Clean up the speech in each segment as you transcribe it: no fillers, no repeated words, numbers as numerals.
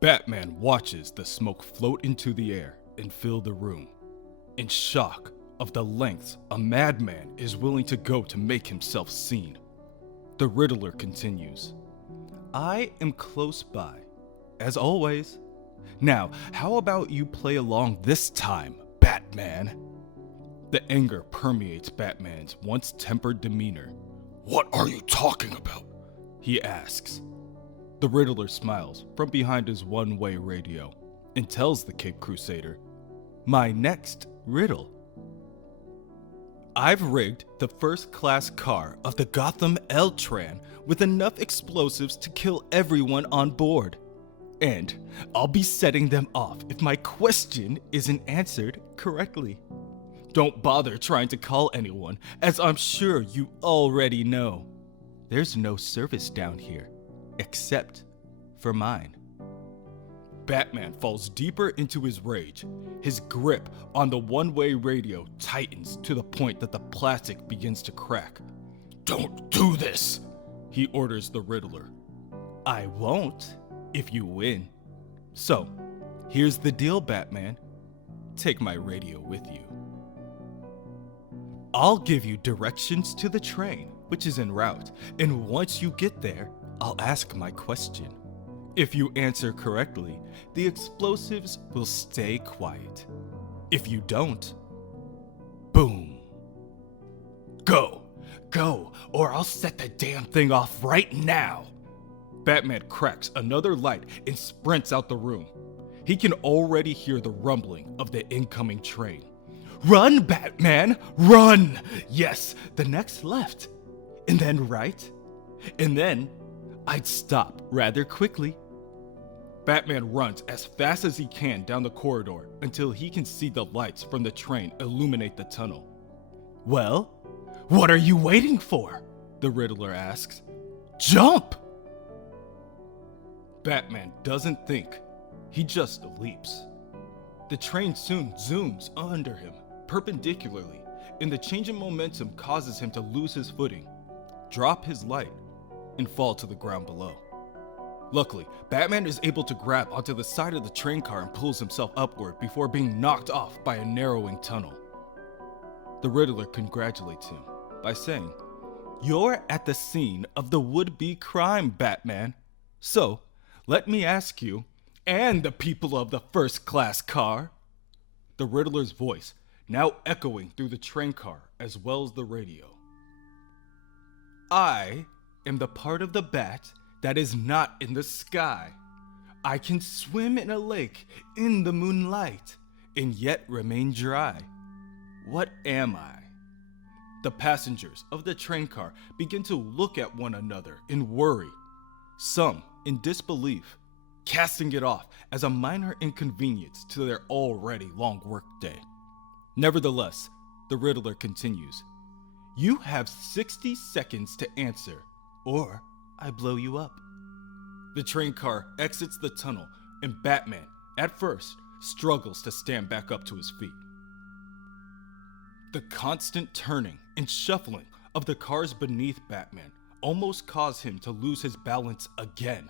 Batman watches the smoke float into the air and fill the room, in shock of the lengths a madman is willing to go to make himself seen. The Riddler continues. I am close by, as always. Now, how about you play along this time, Batman? The anger permeates Batman's once tempered demeanor. What are you talking about? He asks. The Riddler smiles from behind his one-way radio and tells the Cape Crusader, my next riddle. I've rigged the first-class car of the Gotham L-Tran with enough explosives to kill everyone on board. And I'll be setting them off if my question isn't answered correctly. Don't bother trying to call anyone, as I'm sure you already know. There's no service down here, except for mine. Batman falls deeper into his rage. His grip on the one-way radio tightens to the point that the plastic begins to crack. Don't do this, he orders the Riddler. I won't, if you win. So, here's the deal, Batman. Take my radio with you. I'll give you directions to the train, which is en route, and once you get there, I'll ask my question. If you answer correctly, the explosives will stay quiet. If you don't, boom. Go, or I'll set the damn thing off right now. Batman cracks another light and sprints out the room. He can already hear the rumbling of the incoming train. Run, Batman, run! Yes, the next left, and then right, and then I'd stop rather quickly. Batman runs as fast as he can down the corridor until he can see the lights from the train illuminate the tunnel. Well, what are you waiting for? The Riddler asks. Jump! Batman doesn't think. He just leaps. The train soon zooms under him, perpendicularly, and the change in momentum causes him to lose his footing, drop his light, and fall to the ground below. Luckily, Batman is able to grab onto the side of the train car and pulls himself upward before being knocked off by a narrowing tunnel. The Riddler congratulates him by saying, You're at the scene of the would-be crime, Batman. So, let me ask you, and the people of the first-class car? The Riddler's voice now echoing through the train car as well as the radio. I am the part of the bat that is not in the sky. I can swim in a lake in the moonlight and yet remain dry. What am I? The passengers of the train car begin to look at one another in worry, some in disbelief, casting it off as a minor inconvenience to their already long workday. Nevertheless, the Riddler continues. You have 60 seconds to answer, or I blow you up. The train car exits the tunnel, and Batman, at first, struggles to stand back up to his feet. The constant turning and shuffling of the cars beneath Batman almost cause him to lose his balance again.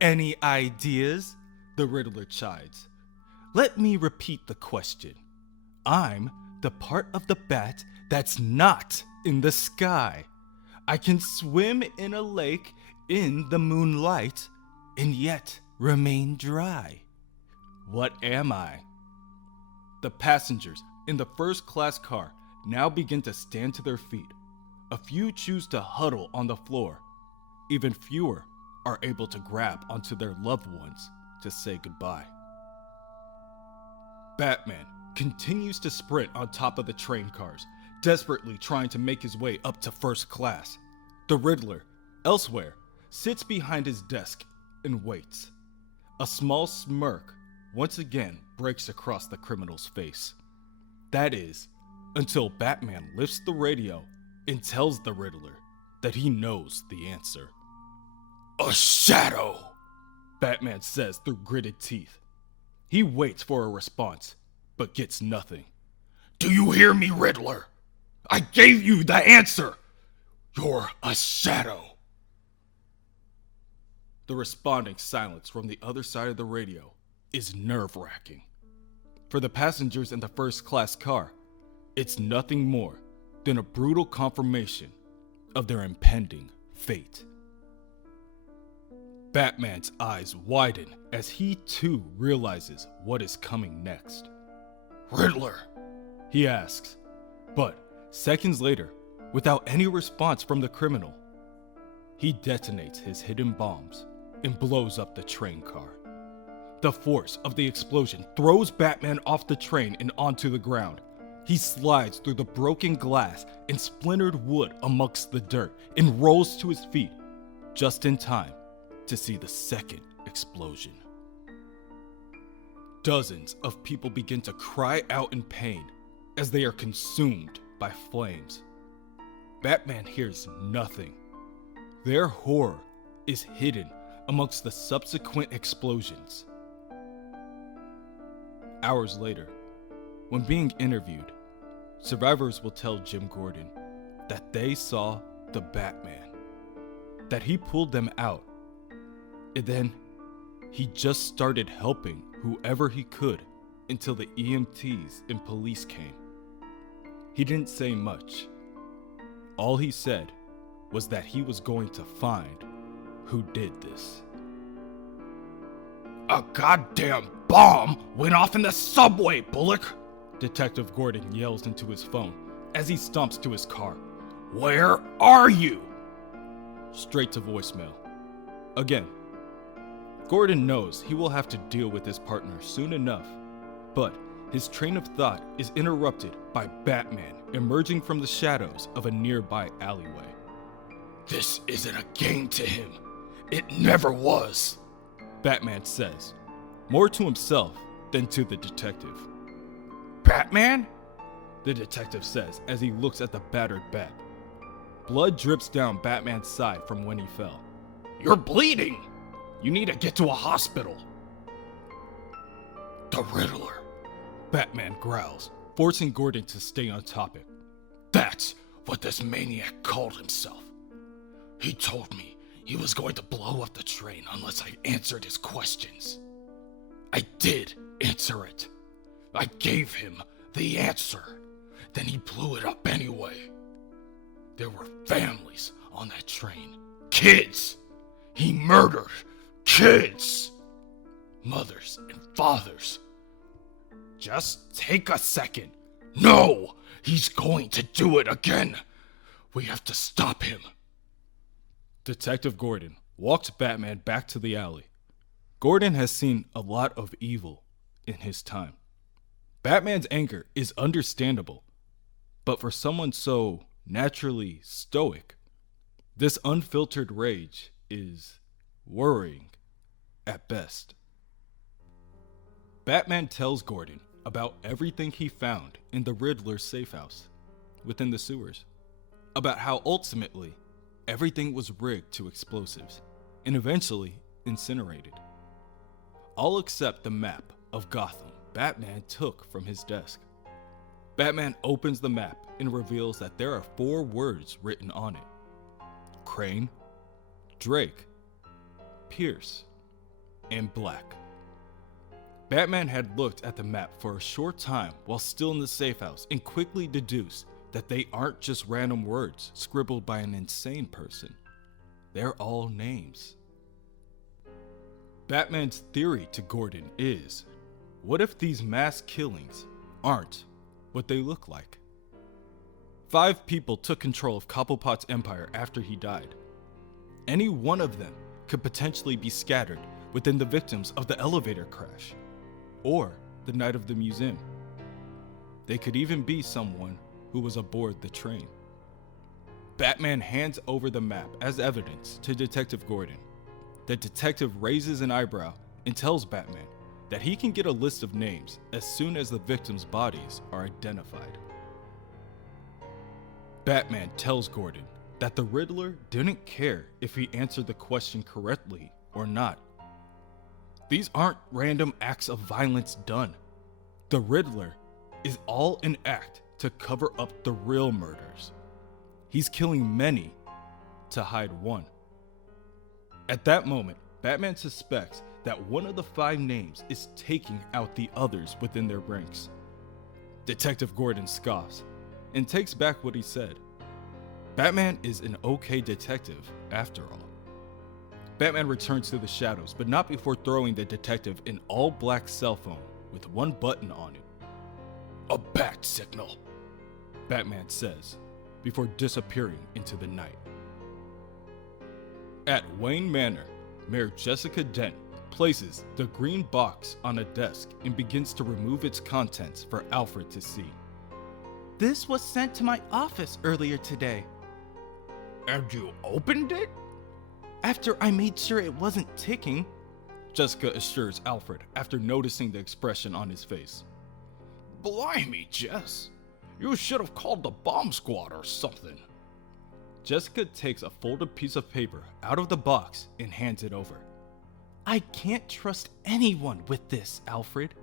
Any ideas? The Riddler chides. Let me repeat the question. I'm the part of the bat that's not in the sky. I can swim in a lake in the moonlight and yet remain dry. What am I? The passengers in the first-class car now begin to stand to their feet. A few choose to huddle on the floor. Even fewer are able to grab onto their loved ones to say goodbye. Batman continues to sprint on top of the train cars, desperately trying to make his way up to first class. The Riddler, elsewhere, sits behind his desk and waits. A small smirk once again breaks across the criminal's face. That is, until Batman lifts the radio and tells the Riddler that he knows the answer. A shadow, Batman says through gritted teeth. He waits for a response, but gets nothing. Do you hear me, Riddler? I gave you the answer. You're a shadow. The responding silence from the other side of the radio is nerve-wracking. For the passengers in the first-class car, it's nothing more than a brutal confirmation of their impending fate. Batman's eyes widen as he too realizes what is coming next. "Riddler," he asks, but seconds later, without any response from the criminal, he detonates his hidden bombs and blows up the train car. The force of the explosion throws Batman off the train and onto the ground. He slides through the broken glass and splintered wood amongst the dirt and rolls to his feet, just in time to see the second explosion. Dozens of people begin to cry out in pain as they are consumed by flames. Batman hears nothing. Their horror is hidden amongst the subsequent explosions. Hours later, when being interviewed, survivors will tell Jim Gordon that they saw the Batman, that he pulled them out, and then he just started helping whoever he could until the EMTs and police came. He didn't say much. All he said was that he was going to find who did this. "A goddamn bomb went off in the subway, Bullock!" Detective Gordon yells into his phone as he stomps to his car. "Where are you?" Straight to voicemail. Again. Gordon knows he will have to deal with his partner soon enough, but his train of thought is interrupted by Batman emerging from the shadows of a nearby alleyway. "This isn't a game to him. It never was," Batman says, more to himself than to the detective. "Batman?" the detective says as he looks at the battered bat. Blood drips down Batman's side from when he fell. "You're bleeding! You need to get to a hospital." "The Riddler," Batman growls, forcing Gordon to stay on topic. "That's what this maniac called himself. He told me he was going to blow up the train unless I answered his questions. I did answer it. I gave him the answer. Then he blew it up anyway. There were families on that train. Kids! He murdered kids! Mothers and fathers. Just take a second. No! He's going to do it again. We have to stop him." Detective Gordon walked Batman back to the alley. Gordon has seen a lot of evil in his time. Batman's anger is understandable, but for someone so naturally stoic, this unfiltered rage is worrying at best. Batman tells Gordon about everything he found in the Riddler's safe house within the sewers, about how ultimately everything was rigged to explosives and eventually incinerated. All except the map of Gotham Batman took from his desk. Batman opens the map and reveals that there are 4 words written on it: Crane, Drake, Pierce, and Black. Batman had looked at the map for a short time while still in the safe house and quickly deduced that they aren't just random words scribbled by an insane person. They're all names. Batman's theory to Gordon is, what if these mass killings aren't what they look like? 5 people took control of Cobblepot's empire after he died. Any one of them could potentially be scattered within the victims of the elevator crash, or the night of the museum. They could even be someone who was aboard the train. Batman hands over the map as evidence to Detective Gordon. The detective raises an eyebrow and tells Batman that he can get a list of names as soon as the victims' bodies are identified. Batman tells Gordon that the Riddler didn't care if he answered the question correctly or not. These aren't random acts of violence done. The Riddler is all an act to cover up the real murders. He's killing many to hide one. At that moment, Batman suspects that one of the 5 names is taking out the others within their ranks. Detective Gordon scoffs and takes back what he said. Batman is an okay detective, after all. Batman returns to the shadows, but not before throwing the detective an all-black cell phone with one button on it. "A bat signal," Batman says, before disappearing into the night. At Wayne Manor, Mayor Jessica Dent places the green box on a desk and begins to remove its contents for Alfred to see. "This was sent to my office earlier today." "And you opened it?" "After I made sure it wasn't ticking." Jessica assures Alfred after noticing the expression on his face. "Blimey, Jess. You should have called the bomb squad or something." Jessica takes a folded piece of paper out of the box and hands it over. "I can't trust anyone with this, Alfred."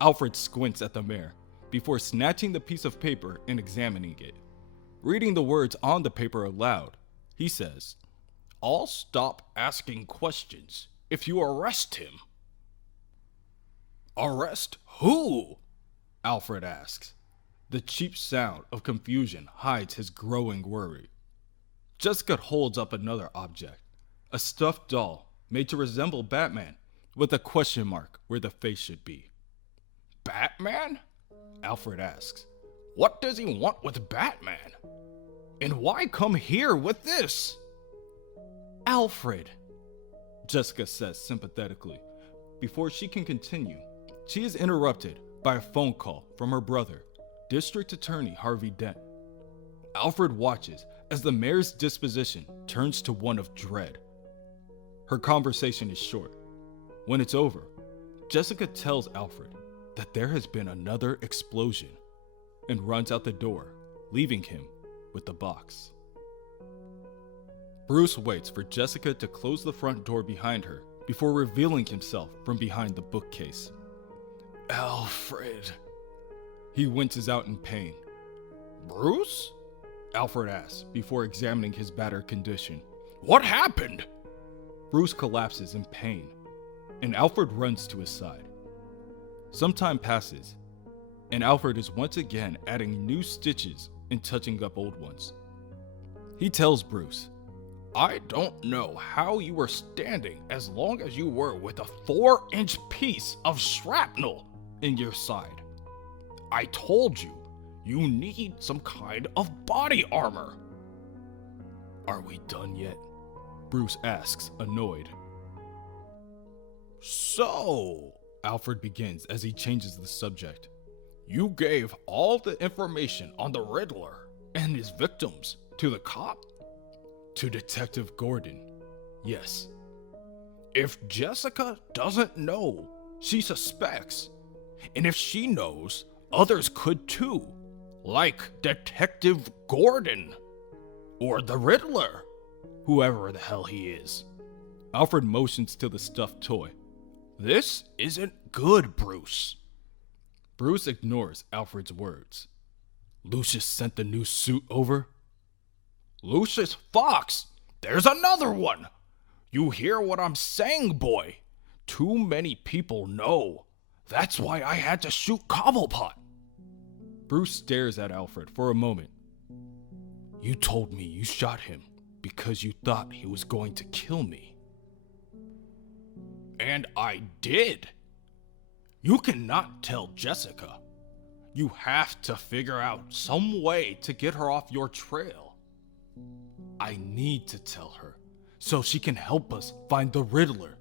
Alfred squints at the mayor before snatching the piece of paper and examining it. Reading the words on the paper aloud, he says, "I'll stop asking questions if you arrest him." "Arrest who?" Alfred asks. The cheap sound of confusion hides his growing worry. Jessica holds up another object, a stuffed doll made to resemble Batman, with a question mark where the face should be. "Batman?" Alfred asks. "What does he want with Batman? And why come here with this?" "Alfred," Jessica says sympathetically. Before she can continue, she is interrupted by a phone call from her brother, District Attorney Harvey Dent. Alfred watches as the mayor's disposition turns to one of dread. Her conversation is short. When it's over, Jessica tells Alfred that there has been another explosion and runs out the door, leaving him with the box. Bruce waits for Jessica to close the front door behind her before revealing himself from behind the bookcase. "Alfred." He winces out in pain. "Bruce?" Alfred asks before examining his battered condition. "What happened?" Bruce collapses in pain, and Alfred runs to his side. Some time passes, and Alfred is once again adding new stitches and touching up old ones. He tells Bruce, "I don't know how you were standing as long as you were with a 4-inch piece of shrapnel in your side. I told you, you need some kind of body armor." "Are we done yet?" Bruce asks, annoyed. "So," Alfred begins as he changes the subject, "you gave all the information on the Riddler and his victims to the cop?" "To Detective Gordon, yes." "If Jessica doesn't know, she suspects. And if she knows, others could too. Like Detective Gordon. Or the Riddler. Whoever the hell he is." Alfred motions to the stuffed toy. "This isn't good, Bruce." Bruce ignores Alfred's words. "Lucius sent the new suit over?" "Lucius Fox! There's another one! You hear what I'm saying, boy? Too many people know. That's why I had to shoot Cobblepot." Bruce stares at Alfred for a moment. "You told me you shot him because you thought he was going to kill me." "And I did. You cannot tell Jessica. You have to figure out some way to get her off your trail." "I need to tell her so she can help us find the Riddler."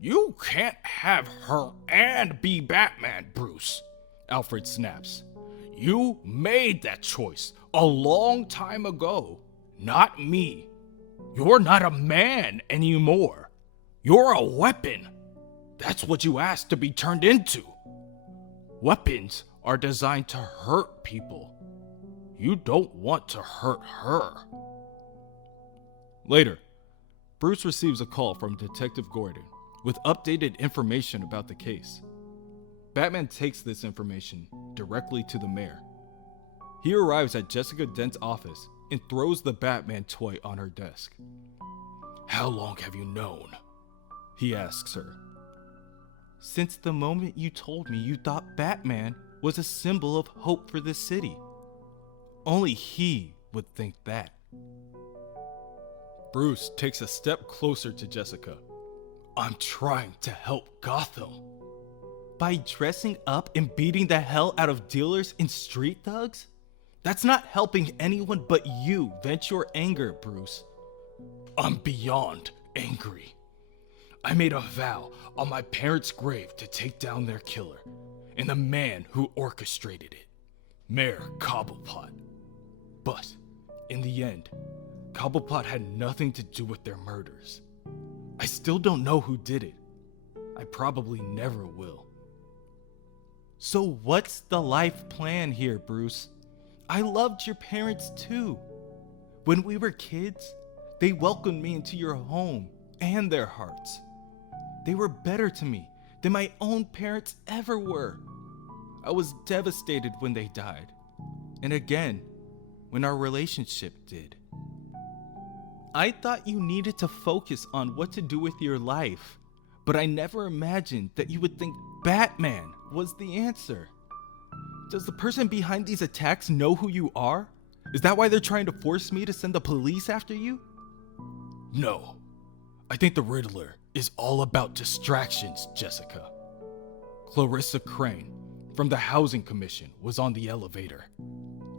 "You can't have her and be Batman, Bruce," Alfred snaps. "You made that choice a long time ago, not me. You're not a man anymore. You're a weapon. That's what you asked to be turned into. Weapons are designed to hurt people. You don't want to hurt her." Later, Bruce receives a call from Detective Gordon with updated information about the case. Batman takes this information directly to the mayor. He arrives at Jessica Dent's office and throws the Batman toy on her desk. "How long have you known?" he asks her. Since the moment you told me you thought Batman was a symbol of hope for this city. Only he would think that. Bruce takes a step closer to Jessica. I'm trying to help Gotham. By dressing up and beating the hell out of dealers and street thugs? That's not helping anyone but you vent your anger, Bruce. I'm beyond angry. I made a vow on my parents' grave to take down their killer and the man who orchestrated it, Mayor Cobblepot. But in the end, Cobblepot had nothing to do with their murders. I still don't know who did it. I probably never will. So what's the life plan here, Bruce? I loved your parents too. When we were kids, they welcomed me into your home and their hearts. They were better to me than my own parents ever were. I was devastated when they died, and again, when our relationship did. I thought you needed to focus on what to do with your life, but I never imagined that you would think Batman was the answer. Does the person behind these attacks know who you are? Is that why they're trying to force me to send the police after you? No. I think the Riddler is all about distractions, Jessica. Clarissa Crane from the Housing Commission was on the elevator.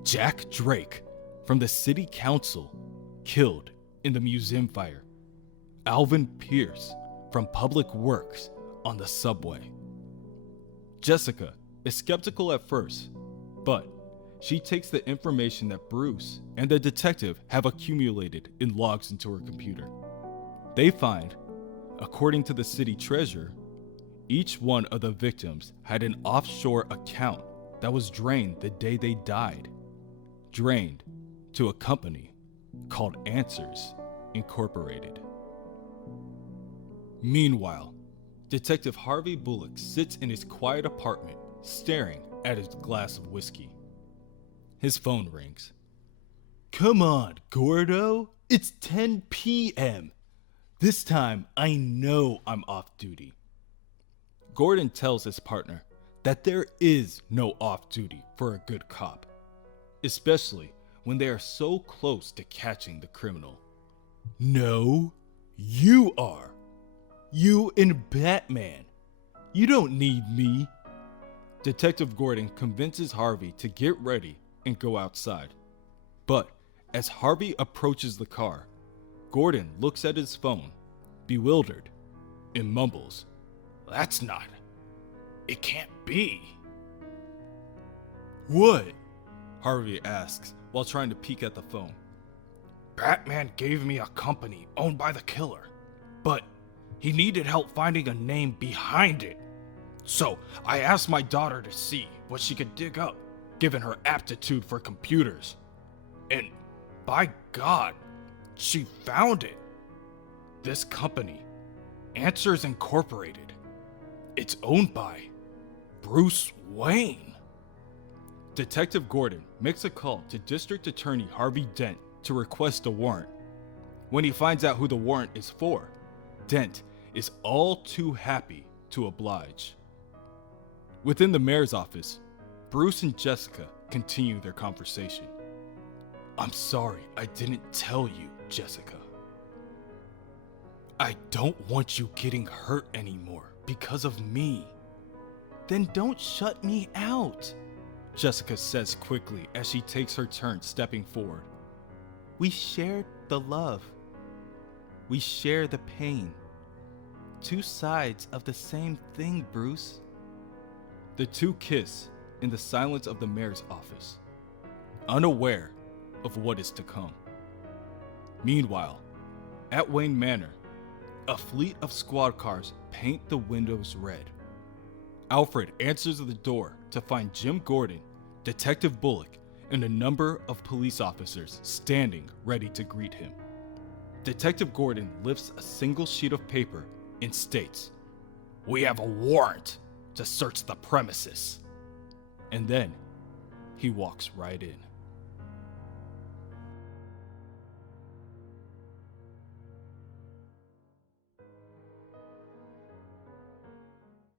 Jack Drake from the City Council killed in the museum fire. Alvin Pierce from Public Works on the subway. Jessica is skeptical at first, but she takes the information that Bruce and the detective have accumulated in logs into her computer. They find, according to the city treasurer, each one of the victims had an offshore account that was drained the day they died. Drained to a company called Answers Incorporated. Meanwhile, Detective Harvey Bullock sits in his quiet apartment staring at his glass of whiskey. His phone rings. Come on, Gordo. It's 10 p.m. This time I know I'm off duty. Gordon tells his partner that there is no off duty for a good cop, especially when they are so close to catching the criminal. No, you are. You and Batman. You don't need me. Detective Gordon convinces Harvey to get ready and go outside. But as Harvey approaches the car, Gordon looks at his phone, bewildered, and mumbles, "That's not. It can't be." What? Harvey asks while trying to peek at the phone. "Batman gave me a company owned by the killer, but he needed help finding a name behind it. So I asked my daughter to see what she could dig up, given her aptitude for computers. And by God, she found it. This company, Answers Incorporated, it's owned by Bruce Wayne." Detective Gordon makes a call to District Attorney Harvey Dent to request a warrant. When he finds out who the warrant is for, Dent is all too happy to oblige. Within the mayor's office, Bruce and Jessica continue their conversation. "I'm sorry I didn't tell you, Jessica. I don't want you getting hurt anymore because of me." Then don't shut me out, Jessica says quickly as she takes her turn stepping forward. We shared the love. We share the pain. Two sides of the same thing, Bruce. The two kiss in the silence of the mayor's office, unaware of what is to come. Meanwhile, at Wayne Manor, a fleet of squad cars paint the windows red. Alfred answers the door to find Jim Gordon, Detective Bullock, and a number of police officers standing ready to greet him. Detective Gordon lifts a single sheet of paper and states, "We have a warrant to search the premises." And then he walks right in.